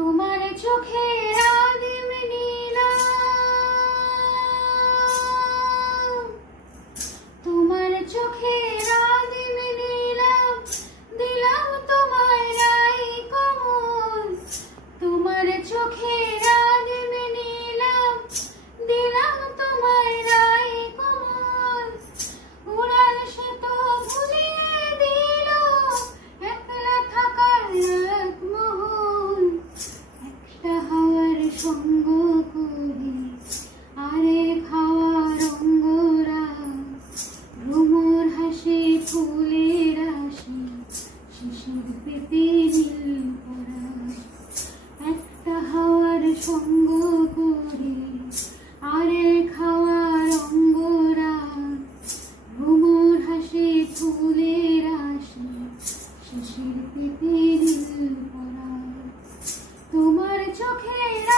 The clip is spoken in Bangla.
তোমার চোখের আদিম নীলা, তোমার চোখের আদিম নীলা, দিলাম তোমায় রাই কমল। তোমার চোখের আদিম নীলা, দিলাম তোমায় রাই কমল। উড়াল সে তো ভুলিয়ে দিল একলা থাকার এক মহল। একটা হাওয়ার সঙ্গ করে আরে খাওয়ার অঙ্গরা, ভ্রমর হাসি ফুলের আসি শিশির পেতে নীল পরা। একটা হাওয়ার সঙ্গ করে আরে খাওয়ার অঙ্গরা, ভ্রমর হাসি ফুলের আসি শিশির পেতে নীল পরা। তোমার চোখের